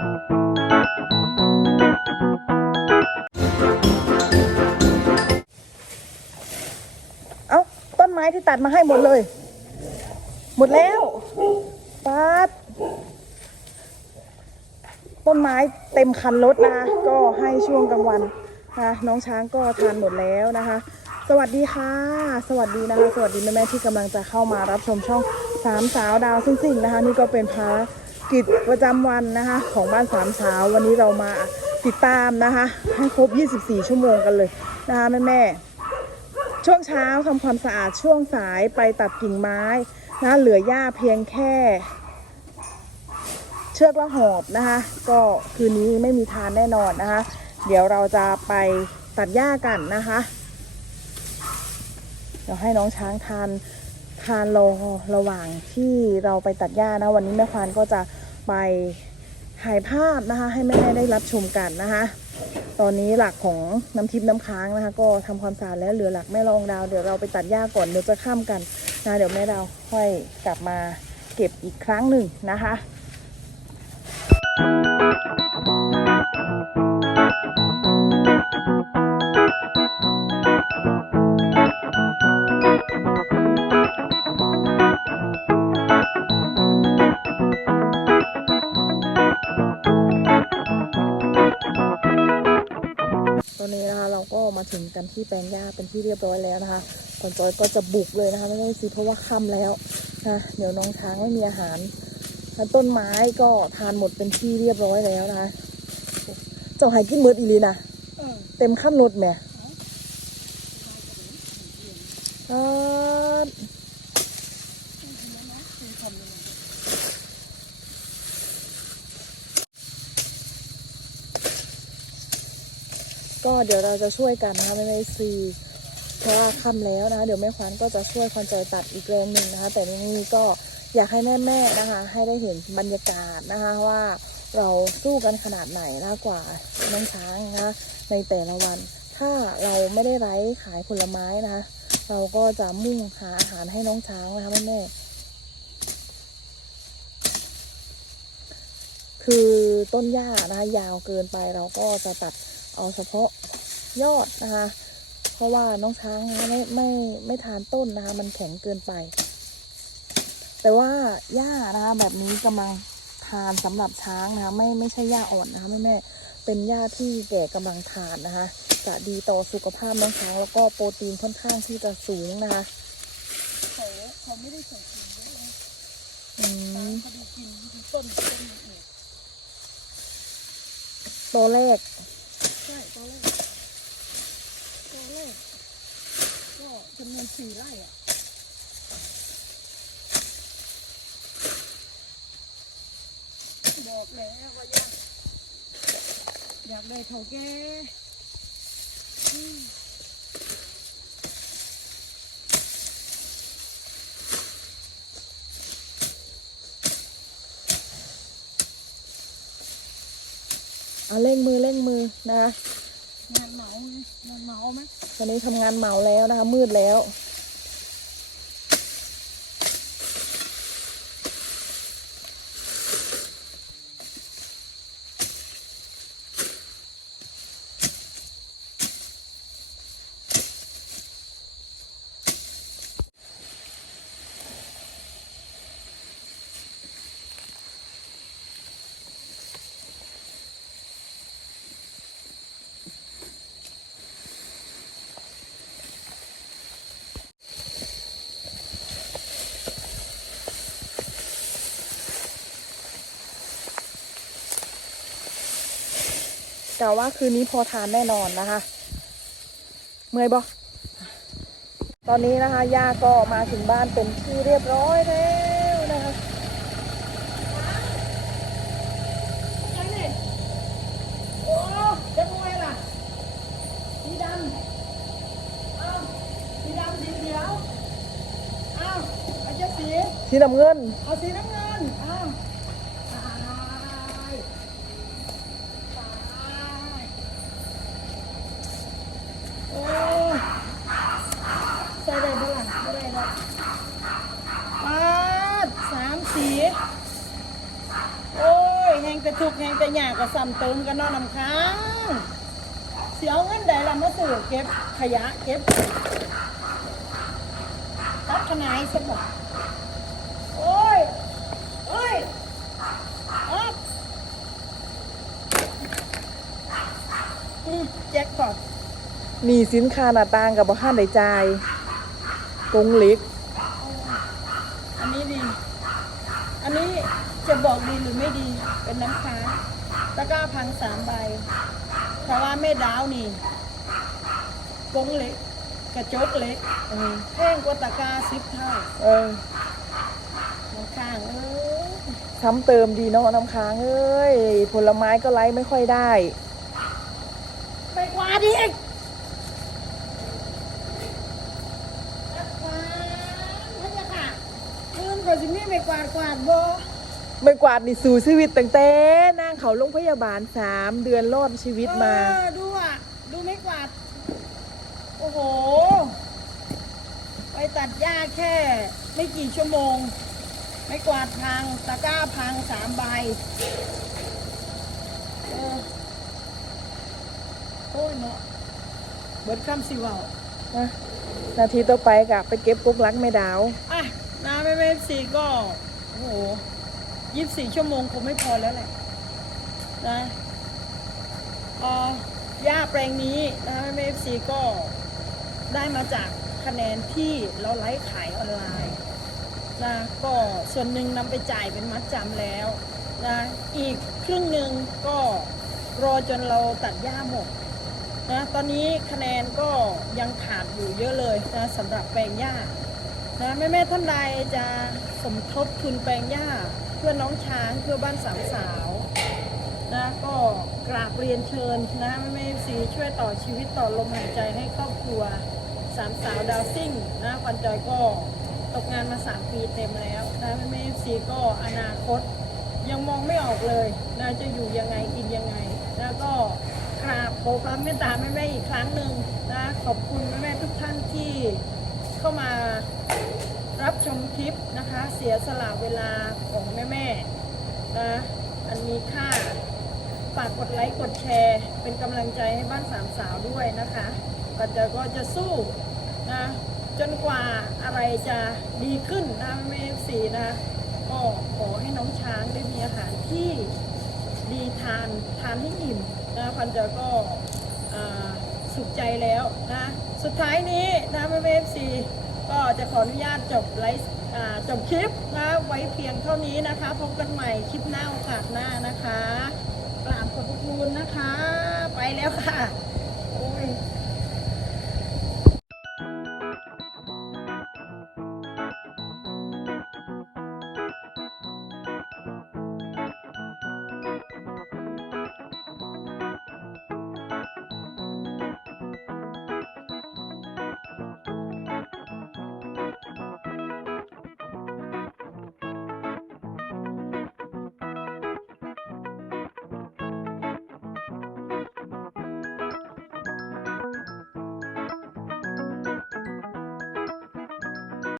เอ้า ต้นไม้ที่ตัดมาให้หมดเลย หมดแล้วปัดต้นไม้เต็มคันรถนะคะ ก็ให้ช่วงกลางวันนะคะน้องช้างก็ทานหมดแล้วนะคะ สวัสดีค่ะ สวัสดีนะคะ สวัสดีแม่ๆที่กำลังจะเข้ามารับชมช่องสามสาวดาวซิ่งๆนะคะ นี่ก็เป็นภาร กิจประจำวันนะคะ ของบ้านสามสาววันนี้เรามาติดตามนะคะ ให้ครบ 24 ชั่วโมงกันเลยนะคะแม่ๆช่วงเช้าทำความสะอาดช่วงสายไปตัดกิ่งไม้นะเหลือหญ้าเพียงแค่ เชือกละหอบนะคะ ก็คืนนี้ไม่มีทานแน่นอนนะคะ เดี๋ยวเราจะไปตัดหญ้ากันนะคะเดี๋ยวให้น้องช้างทานทานรอระหว่างที่เราไปตัดหญ้านะ วันนี้แม่ควานก็จะ ไปถ่ายภาพนะคะ ให้แม่ได้รับชมกันนะคะ ตอนนี้หลักของน้ำทิพย์น้ำค้างนะคะ ก็ทำความสะอาดแล้วเหลือหลักแม่รองดาวเดี๋ยวเราไปตัดหญ้าก่อนเดี๋ยวจะข้ามกันนะเดี๋ยวแม่ดาวค่อยกลับมาเก็บอีกครั้งหนึ่งนะคะต หญ้าเป็นที่เรียบร้อยแล้วนะคะก่อนจอยก็จะบุกเลยนะคะไม่ต้องซีเพราะว่าค่ำแล้วนะเดี๋ยวน้องช้างไม่มีอาหารแล้วต้นไม้ก็ทานหมดเป็นที่เรียบร้อยแล้วนะคะเจ้าหายกินหมืดอีหลีนะเต็มขั้นรถแหม่อ่า ก็เดี๋ยวเราจะช่วยกันนะคะไม่ไม่ซีเพราะว่าค่ำแล้วนะคะเดี๋ยวแม่ควานก็จะช่วยคอนจอยตัดอีกแรงหนึ่งนะคะ แต่นี่ก็อยากให้แม่ๆนะคะ ให้ได้เห็นบรรยากาศนะคะว่าเราสู้กันขนาดไหนนะกว่าน้องช้างนะคะในแต่ละวัน ถ้าเราไม่ได้ไร้ขายผลไม้นะคะเราก็จะมุ่งหาอาหารให้น้องช้างนะคะแม่ๆคือต้นหญ้านะคะยาวเกินไปเราก็จะตัดเอาเฉพาะ ยอดนะคะ เพราะว่าน้องช้างนะคะไม่ไม่ไม่ทานต้นนะคะ มันแข็งเกินไป แต่ว่าหญ้านะคะแบบนี้กำลังทานสำหรับช้างนะคะ ไม่ไม่ใช่หญ้าอ่อนนะคะแม่แม่ๆเป็นหญ้าที่แก่กำลังทานนะคะ จะดีต่อสุขภาพน้องช้าง แล้วก็โปรตีนค่อนข้างที่จะสูงนะคะเขาเขาไม่ได้ส่งกินเยอะนะอืมเขาดูกินต้นต้นอื่นตัวแรก ใช่ตอนแรกตอนแรกก็ จำนวนสี่ไร่อะบอกแล้วว่าอยากอยากได้เท่าแก่เอาเร่งมือเร่งมือนะ งานเหมาไงงานเหมาไหมตอนนี้ทำงานเหมาแล้วนะคะ มืดแล้ว แต่ว่าคืนนี้พอทานแน่นอนนะคะ เมื่อยบอตอนนี้นะคะย่าก็มาถึงบ้านเป็นที่เรียบร้อยแล้วนะคะโอ้จะมวยล่ะสีดำอ้าวสีดำสีเขียวอ้าวเอาเจ้าสีที่น้ำเงินเอาสีน้ำเงินอ้าวตายตายโอ้ยใส่ได้บ้างไม่ได้แล้วปาดสามสี โอ้ยแห งแต่ ทุกข์แหงแต่ยากก็ซ้ำเติมกันเนอนน้ำค้างเสียเอาเงินใดละมาซื้อเก็บขยะเก็บตัดขนายซะบ่โอ้ยโอ้ยออกอืมแจ็คพอตหนีสินค้าหน้าต่างกับบ่ค่าได้จ่ายกงเหล็ก อันนี้ดี อันนี้จะบอกดีหรือไม่ดีเป็นน้ำค้างตะกร้าพังสามใบเพราะว่าไม่ดาวนี่กงเล็ก กระจกเล็กเออแพงกว่าตะกร้าสิบเท่าเออน้ำค้างเออซ้ำเติมดีเนาะน้ำค้างเอ้ยผลไม้ก็ไล่ไม่ค่อยได้ ไปกว่าดอีกน้ำค้างพะยะค่ะเพื่อนก็จะมี ไม่กวาดกวาดบ่ไม่กวาดนี่สู่ชีวิตตั้งแต่นางเขาโรงพยาบาลสามเดือนรอดชีวิตมา เออดูอะ ดูไม่กวาด โอ้โห ไปตัดหญ้าแค่ ไม่กี่ชั่วโมง ไม่กวาดพังตะกร้าพังสามใบเออโอ้ยเนาะเบิดคำสิเว่านะนาทีต่อไปกะไปเก็บกุ๊กลักแม่ดาว อะน้ำไม่เมฟซีก็โอ้โหยี่สิบสี่ชั่วโมงคงไม่พอแล้วแหละนะอ่อหญ้าแปลงนี้นะแม่เอฟซีก็ได้มาจากคะแนนที่เราไลฟ์ขายออนไลน์นะก็ส่วนหนึ่งนำไปจ่ายเป็นมัดจำแล้วนะอีกครึ่งหนึ่งก็รอจนเราตัดหญ้าหมดนะตอนนี้คะแนนก็ยังขาดอยู่เยอะเลยนะสำหรับแปลงหญ้า นะแม่แม่ท่านใดจะสมทบทุนแปลงหญ้าเพื่อน้องช้างเพื่อบ้านสามสาวนะก็กราบเรียนเชิญนะแม่แม่สีช่วยต่อชีวิตต่อลมหายใจให้ครอบครัวสามสาวดาวซิ่งนะควันจอยก็ตกงานมา 3 ปีเต็มแล้วนะแม่แม่สีก็อนาคต ยังมองไม่ออกเลยนะจะอยู่ยังไงกินยังไงนะก็กราบขอความเมตตาแม่แม่อีกครั้งหนึ่งนะขอบคุณแม่แม่ทุกท่านที่ เข้ามารับชมคลิปนะคะ เสียสละเวลาของแม่ๆนะอันมีค่าฝากกดไลค์กดแชร์ เป็นกำลังใจให้บ้านสามสาวด้วยนะคะปัจจัยก็จะสู้นะจนกว่าอะไรจะดีขึ้นนะแม่เอฟซีนะก็ขอให้น้องช้างได้มีอาหารที่ดีทานทานให้อิ่มนะพันเจยก็สุขใจแล้วนะ สุดท้ายนี้นะแม่เอฟซีก็จะขออนุญาตจบไลฟ์จบคลิปนะไว้เพียงเท่านี้นะคะ พบกันใหม่คลิปหน้าโอกาสหน้านะคะกราบขอบคุณนะคะ ไปแล้วค่ะ